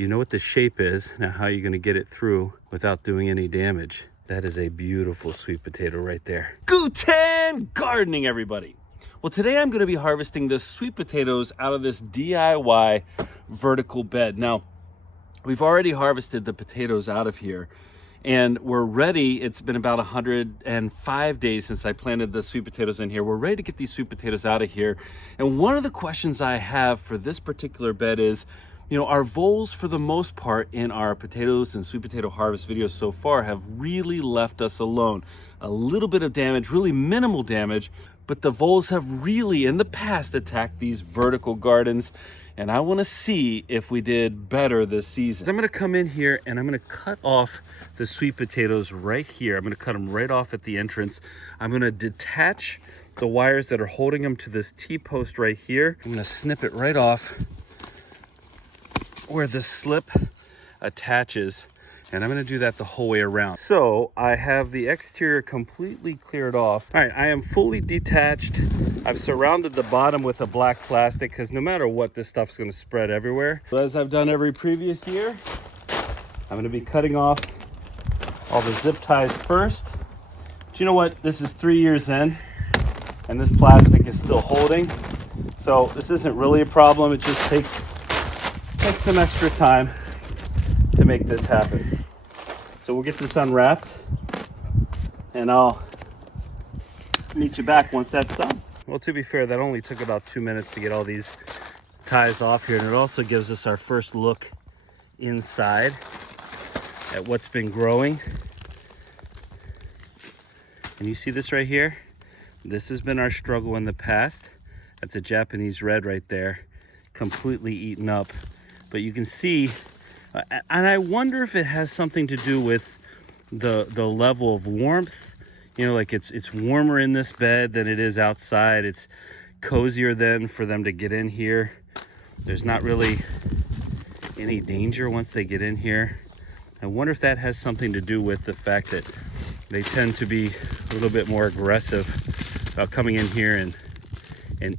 You know what the shape is. Now how are you gonna get it through without doing any damage? That is a beautiful sweet potato right there. Guten gardening, everybody. Well, today I'm going to be harvesting the sweet potatoes out of this DIY vertical bed. Now, we've already harvested the potatoes out of here and we're ready. It's been about 105 days since I planted the sweet potatoes in here. We're ready to get these sweet potatoes out of here. And one of the questions I have for this particular bed is, you know, our voles, for the most part, in our potatoes and sweet potato harvest videos so far have really left us alone. A little bit of damage, really minimal damage, but the voles have really, in the past, attacked these vertical gardens. And I want to see if we did better this season. I'm gonna come in here and I'm gonna cut off the sweet potatoes right here. I'm gonna cut them right off at the entrance. I'm gonna detach the wires that are holding them to this T-post right here. I'm gonna snip it right off where the slip attaches, and I'm gonna do that the whole way around. So I have the exterior completely cleared off. All right, I am fully detached. I've surrounded the bottom with a black plastic because no matter what, this stuff's gonna spread everywhere. So as I've done every previous year, I'm gonna be cutting off all the zip ties first. But you know what? This is 3 years in, and this plastic is still holding. So this isn't really a problem. It just takes some extra time to make this happen. So we'll get this unwrapped and I'll meet you back once that's done. Well, to be fair, that only took about 2 minutes to get all these ties off here, and it also gives us our first look inside at what's been growing. And you see this right here? This has been our struggle in the past. That's a Japanese red right there, completely eaten up. But you can see, and I wonder if it has something to do with the level of warmth. You know, like it's warmer in this bed than it is outside. It's cozier then for them to get in here. There's not really any danger once they get in here. I wonder if that has something to do with the fact that they tend to be a little bit more aggressive about coming in here and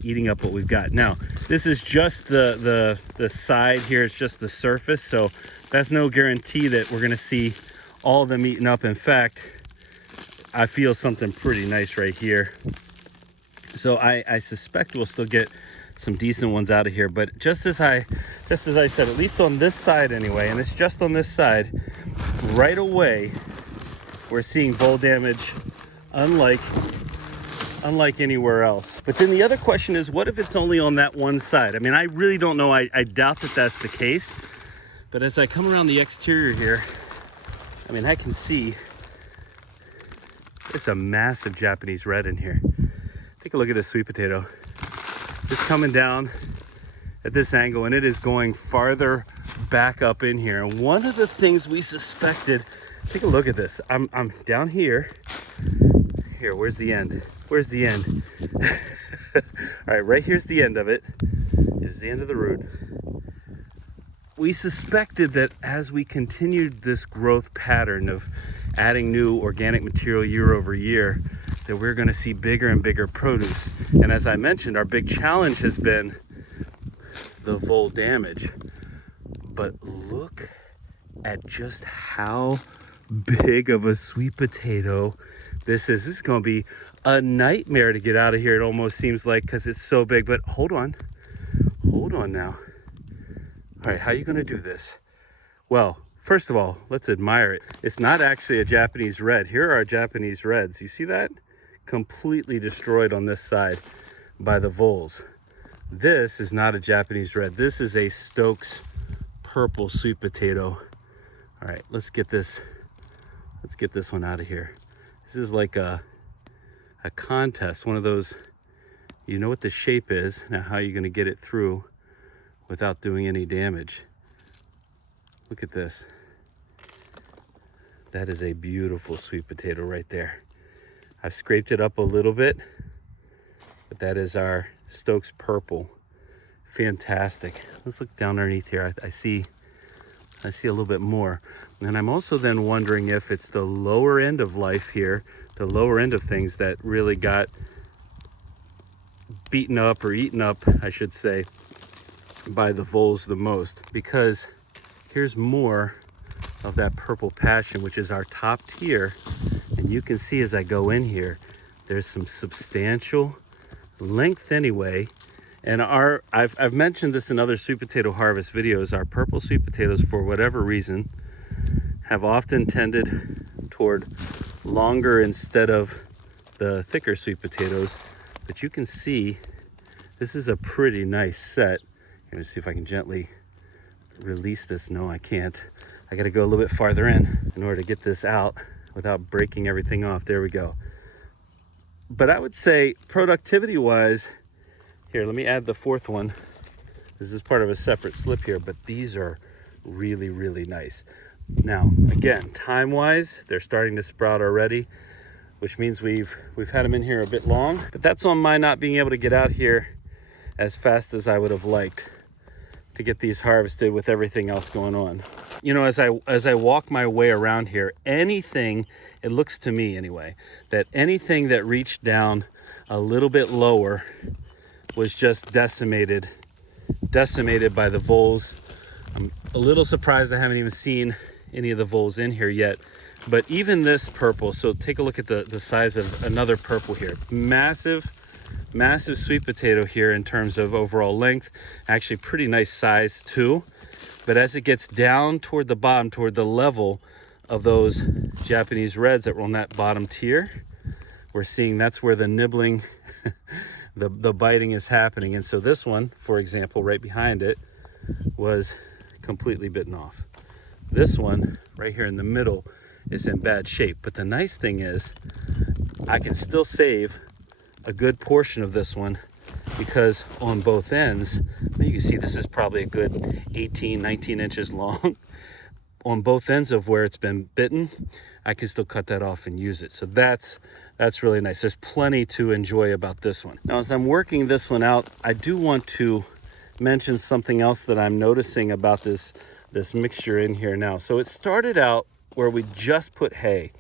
eating up what we've got. Now, this is just the side here. It's just the surface, so that's no guarantee that we're gonna see all of them eaten up. In fact, I feel something pretty nice right here. So I suspect we'll still get some decent ones out of here. But just as I said, at least on this side anyway, and it's just on this side, right away, we're seeing vole damage unlike anywhere else. But then the other question is, what if it's only on that one side? I mean, I really don't know. I doubt that that's the case. But as I come around the exterior here, I mean, I can see it's a massive Japanese red in here. Take a look at this sweet potato. Just coming down at this angle, and it is going farther back up in here. And one of the things we suspected, take a look at this. I'm down here. Here, where's the end? Where's the end? All right, right here's the end of it. Here's the end of the root. We suspected that as we continued this growth pattern of adding new organic material year over year, that we're going to see bigger and bigger produce. And as I mentioned, our big challenge has been the vole damage. But look at just how big of a sweet potato this is. This is going to be a nightmare to get out of here, it almost seems like, because it's so big. But hold on now. All right, how are you going to do this? Well, first of all, let's admire it. It's not actually a Japanese red. Here are our Japanese reds. You see that? Completely destroyed on this side by the voles. This is not a Japanese red. This is a Stokes purple sweet potato. All right, let's get this one out of here. This is like a contest, one of those, you know what the shape is. Now how are you going to get it through without doing any damage? Look at this. That is a beautiful sweet potato right there. I've scraped it up a little bit, but that is our Stokes purple. Fantastic. Let's look down underneath here. I see a little bit more. And I'm also then wondering if it's the lower end of life here, the lower end of things that really got beaten up or eaten up, I should say, by the voles the most. Because here's more of that purple passion, which is our top tier. And you can see as I go in here, there's some substantial length anyway. And I've mentioned this in other sweet potato harvest videos, our purple sweet potatoes, for whatever reason, have often tended toward longer instead of the thicker sweet potatoes. But you can see this is a pretty nice set. Let me see if I can gently release this. No, I can't. I got to go a little bit farther in order to get this out without breaking everything off. There we go. But I would say productivity wise, here, let me add the fourth one. This is part of a separate slip here, but these are really, really nice. Now, again, time-wise, they're starting to sprout already, which means we've had them in here a bit long. But that's on my not being able to get out here as fast as I would have liked to get these harvested with everything else going on. You know, as I walk my way around here, anything, it looks to me anyway, that anything that reached down a little bit lower was just decimated by the voles. I'm a little surprised I haven't even seen any of the voles in here yet. But even this purple, so take a look at the size of another purple here. Massive sweet potato here in terms of overall length. Actually pretty nice size too. But as it gets down toward the bottom, toward the level of those Japanese reds that were on that bottom tier, we're seeing that's where the nibbling, the biting is happening. And so this one, for example, right behind it, was completely bitten off. This one right here in the middle is in bad shape. But the nice thing is I can still save a good portion of this one, because on both ends, you can see this is probably a good 18, 19 inches long. On both ends of where it's been bitten, I can still cut that off and use it. So that's really nice. There's plenty to enjoy about this one. Now, as I'm working this one out, I do want to mention something else that I'm noticing about this mixture in here now. So it started out where we just put hay,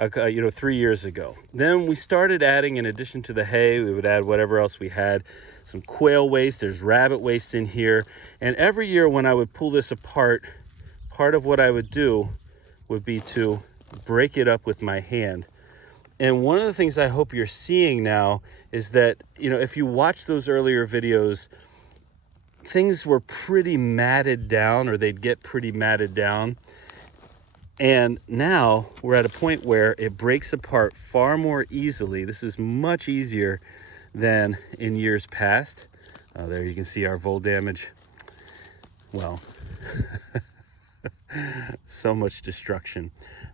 3 years ago. Then we started adding, in addition to the hay, we would add whatever else we had, some quail waste, there's rabbit waste in here. And every year when I would pull this apart, part of what I would do would be to break it up with my hand. And one of the things I hope you're seeing now is that, if you watch those earlier videos, things were pretty matted down, or they'd get pretty matted down. And now we're at a point where it breaks apart far more easily. This is much easier than in years past. There you can see our vole damage. Well, so much destruction,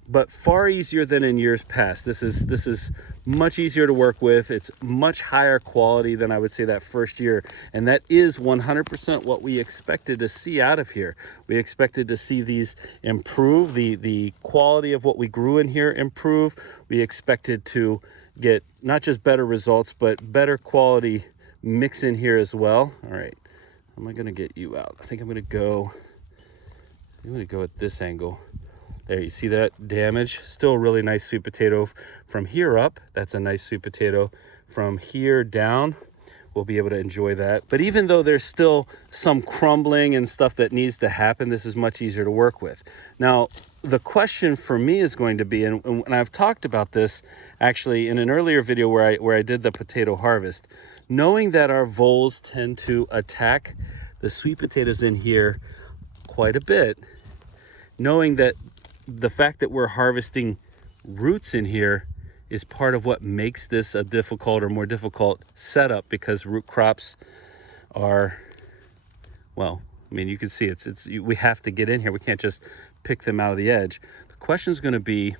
but far easier than in years past. This is much easier to work with. It's much higher quality than I would say that first year, and that is 100% what we expected to see out of here. We expected to see these improve, the quality of what we grew in here improve. We expected to get not just better results, but better quality mix in here as well. All right, how am I gonna get you out? I think I'm gonna go at this angle. There, you see that damage? Still a really nice sweet potato. From here up, that's a nice sweet potato. From here down, we'll be able to enjoy that. But even though there's still some crumbling and stuff that needs to happen, this is much easier to work with. Now, the question for me is going to be, and I've talked about this actually in an earlier video where I did the potato harvest, knowing that our voles tend to attack the sweet potatoes in here quite a bit, knowing that the fact that we're harvesting roots in here is part of what makes this a difficult or more difficult setup, because root crops are, well, I mean, you can see we have to get in here. We can't just pick them out of the edge. The question is going to be,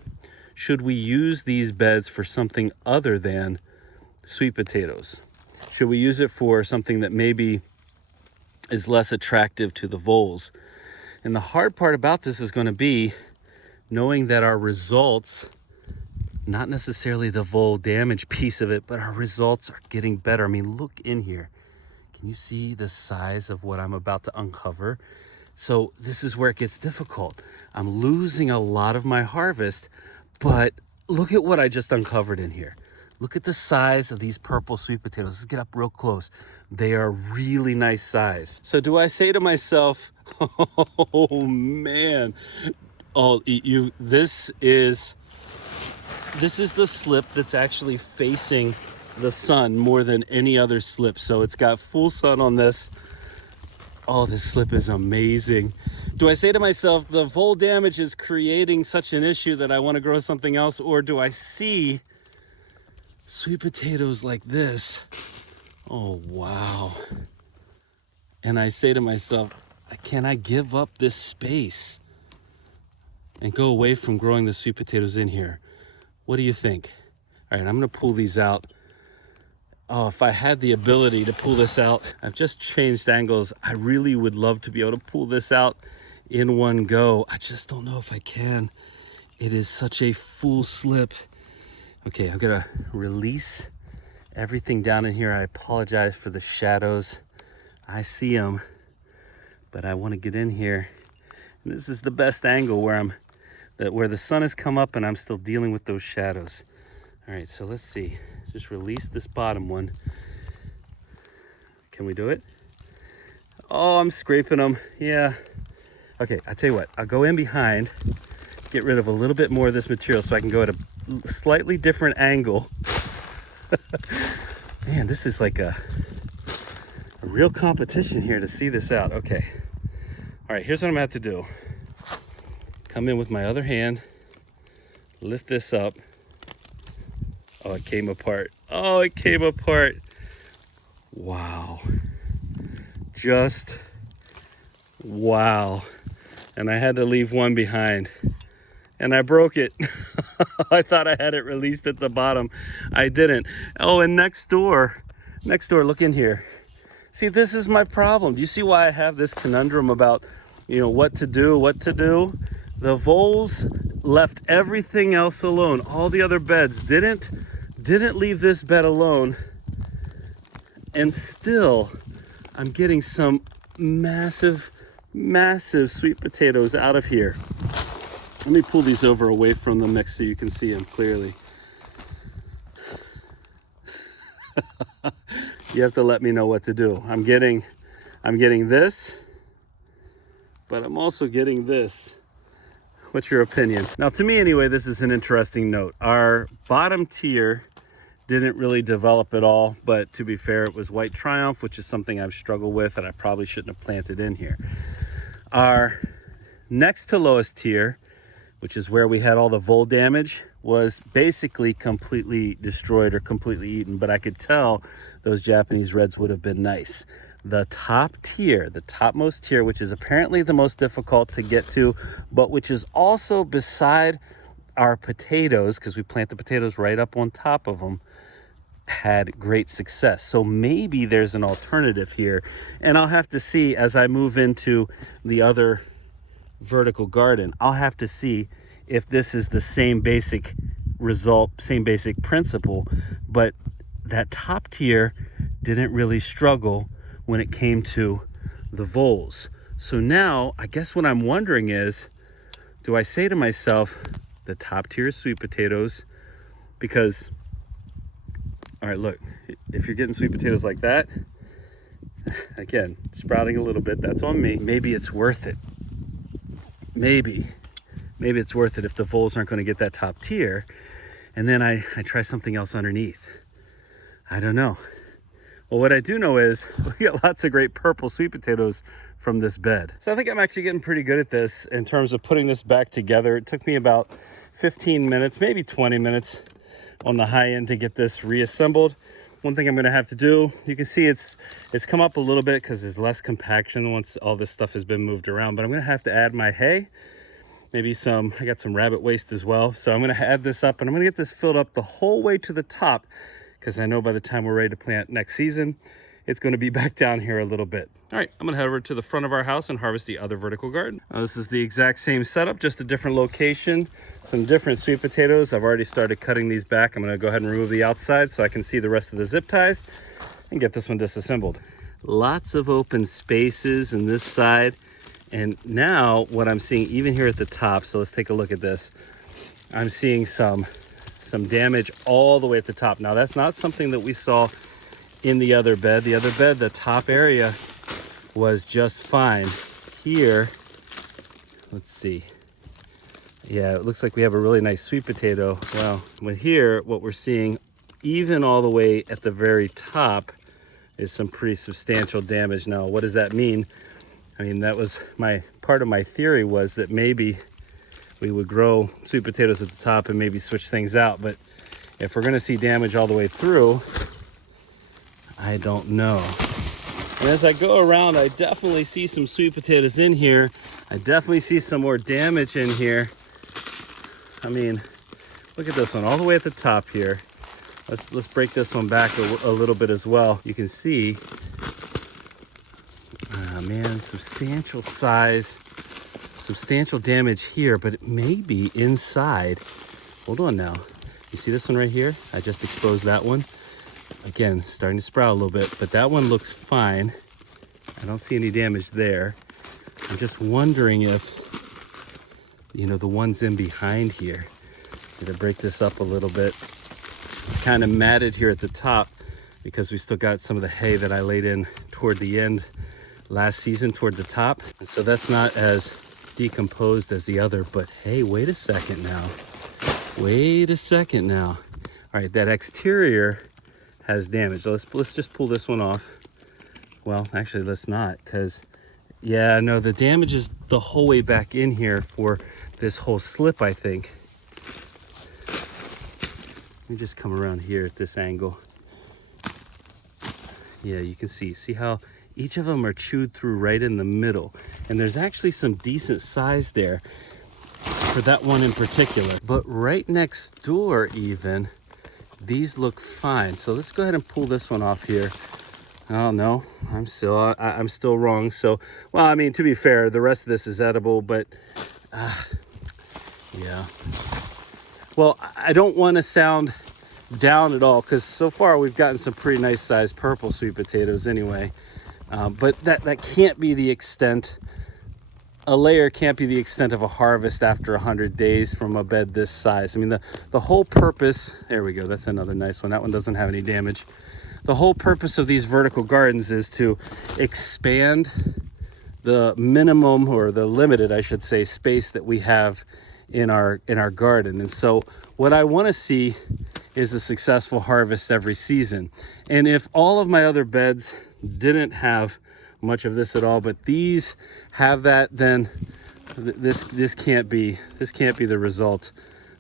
should we use these beds for something other than sweet potatoes? Should we use it for something that maybe is less attractive to the voles? And the hard part about this is going to be knowing that our results, not necessarily the vole damage piece of it, but our results are getting better. I mean, look in here. Can you see the size of what I'm about to uncover? So this is where it gets difficult. I'm losing a lot of my harvest, but look at what I just uncovered in here. Look at the size of these purple sweet potatoes. Let's get up real close. They are really nice size. So do I say to myself, Oh man. Oh, this is the slip that's actually facing the sun more than any other slip. So it's got full sun on this. Oh, this slip is amazing. Do I say to myself, the vole damage is creating such an issue that I want to grow something else? Or do I see sweet potatoes like this? Oh, wow. And I say to myself, can I give up this space and go away from growing the sweet potatoes in here? What do you think? All right, I'm gonna pull these out. Oh, if I had the ability to pull this out, I've just changed angles. I really would love to be able to pull this out in one go. I just don't know if I can. It is such a full slip. Okay, I'm gonna release everything down in here. I apologize for the shadows. I see them, but I wanna get in here. And this is the best angle where where the sun has come up and I'm still dealing with those shadows. All right, so let's see. Just release this bottom one. Can we do it? Oh, I'm scraping them. Yeah. Okay, I'll tell you what. I'll go in behind, get rid of a little bit more of this material so I can go at a slightly different angle. Man, this is like a real competition here to see this out. Okay. All right, here's what I'm gonna have to do. Come in with my other hand, lift this up. Oh, it came apart. Oh, it came apart. Wow. Just wow. And I had to leave one behind. And I broke it. I thought I had it released at the bottom. I didn't. Oh, and next door, look in here. See, this is my problem. Do you see why I have this conundrum about, what to do? The voles left everything else alone. All the other beds didn't leave this bed alone. And still, I'm getting some massive, massive sweet potatoes out of here. Let me pull these over away from the mix so you can see them clearly. You have to let me know what to do. I'm getting this, but I'm also getting this. What's your opinion? Now, to me anyway, this is an interesting note. Our bottom tier didn't really develop at all, but to be fair, it was White Triumph, which is something I've struggled with and I probably shouldn't have planted in here. Our next to lowest tier, which is where we had all the vole damage, was basically completely destroyed or completely eaten, but I could tell those Japanese reds would have been nice. The top tier, the topmost tier, which is apparently the most difficult to get to, but which is also beside our potatoes, because we plant the potatoes right up on top of them, had great success. So maybe there's an alternative here, and I'll have to see as I move into the other vertical garden. I'll have to see if this is the same basic result, same basic principle, but that top tier didn't really struggle when it came to the voles. So now I guess what I'm wondering is, do I say to myself, the top tier is sweet potatoes? Because, all right, look, if you're getting sweet potatoes like that, again, sprouting a little bit, that's on me. Maybe it's worth it. Maybe it's worth it if the voles aren't going to get that top tier, and then I try something else underneath. I don't know. Well, what I do know is we get lots of great purple sweet potatoes from this bed. So I think I'm actually getting pretty good at this in terms of putting this back together. It took me about 15 minutes, maybe 20 minutes on the high end to get this reassembled. One thing I'm gonna have to do, you can see it's come up a little bit because there's less compaction once all this stuff has been moved around, but I'm gonna have to add my hay, maybe I got some rabbit waste as well. So I'm gonna add this up and I'm gonna get this filled up the whole way to the top, because I know by the time we're ready to plant next season, it's going to be back down here a little bit. All right, I'm going to head over to the front of our house and harvest the other vertical garden. Now, this is the exact same setup, just a different location, some different sweet potatoes. I've already started cutting these back. I'm going to go ahead and remove the outside so I can see the rest of the zip ties and get this one disassembled. Lots of open spaces in this side. And now what I'm seeing, even here at the top, so let's take a look at this. I'm seeing some damage all the way at the top. Now, that's not something that we saw in the other bed. The other bed, the top area was just fine. here, let's see. Yeah, it looks like we have a really nice sweet potato. Well, with here, what we're seeing, even all the way at the very top, is some pretty substantial damage. Now, what does that mean? I mean, that was part of my theory, was that maybe we would grow sweet potatoes at the top and maybe switch things out. But if we're gonna see damage all the way through, I don't know. And as I go around, I definitely see some sweet potatoes in here. I definitely see some more damage in here. I mean, look at this one all the way at the top here. Let's break this one back a little bit as well. You can see, man, substantial size, substantial damage here, but it may be inside. Hold on now. You see this one right here? I just exposed that one. Again, starting to sprout a little bit, but that one looks fine. I don't see any damage there. I'm just wondering if, you know, the ones in behind here. I'm gonna break this up a little bit. It's kind of matted here at the top because we still got some of the hay that I laid in toward the end last season toward the top. And so that's not as decomposed as the other, but hey, wait a second now. Wait a second now. All right, that exterior has damage. So let's just pull this one off. Well, actually, let's not, because yeah, no, the damage is the whole way back in here for this whole slip, I think. Let me just come around here at this angle. Yeah, you can see how each of them are chewed through right in the middle. And there's actually some decent size there for that one in particular. But right next door even, these look fine. So let's go ahead and pull this one off here. Oh no, I'm still wrong. So, well, I mean, to be fair, the rest of this is edible, but yeah. Well, I don't want to sound down at all, because so far we've gotten some pretty nice sized purple sweet potatoes anyway. But that can't be the extent. A layer can't be the extent of a harvest after 100 days from a bed this size. I mean, the whole purpose, there we go, that's another nice one. That one doesn't have any damage. The whole purpose of these vertical gardens is to expand the minimum, or the limited, I should say, space that we have in our garden. And so what I want to see is a successful harvest every season. And if all of my other beds didn't have much of this at all, but these have that, then this can't be the result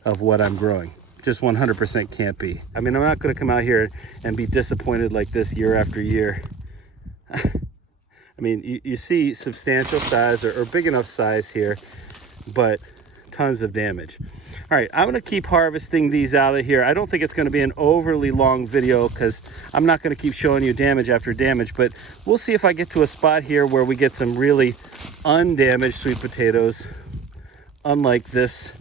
of what I'm growing. Just 100% can't be. I mean, I'm not going to come out here and be disappointed like this year after year. I mean, you see substantial size or big enough size here, but tons of damage. All right, I'm going to keep harvesting these out of here. I don't think it's going to be an overly long video, because I'm not going to keep showing you damage after damage, but we'll see if I get to a spot here where we get some really undamaged sweet potatoes, unlike this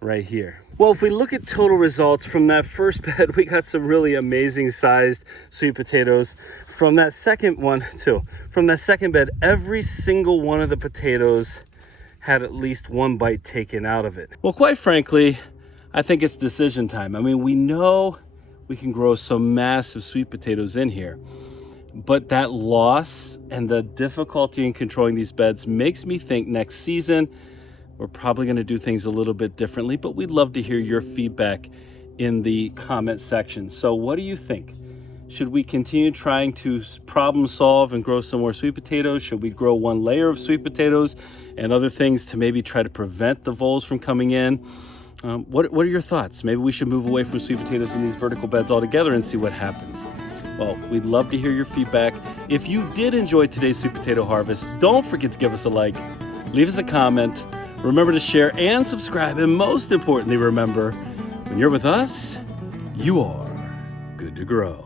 right here. Well, if we look at total results from that first bed, we got some really amazing sized sweet potatoes. From that second one too, from that second bed, every single one of the potatoes had at least one bite taken out of it. Well, quite frankly, I think it's decision time. I mean, we know we can grow some massive sweet potatoes in here, but that loss and the difficulty in controlling these beds makes me think next season we're probably going to do things a little bit differently. But we'd love to hear your feedback in the comment section. So what do you think? Should we continue trying to problem solve and grow some more sweet potatoes? Should we grow one layer of sweet potatoes and other things to maybe try to prevent the voles from coming in? What are your thoughts? Maybe we should move away from sweet potatoes in these vertical beds altogether and see what happens. Well, we'd love to hear your feedback. If you did enjoy today's sweet potato harvest, don't forget to give us a like, leave us a comment, remember to share and subscribe, and most importantly, remember, when you're with us, you are good to grow.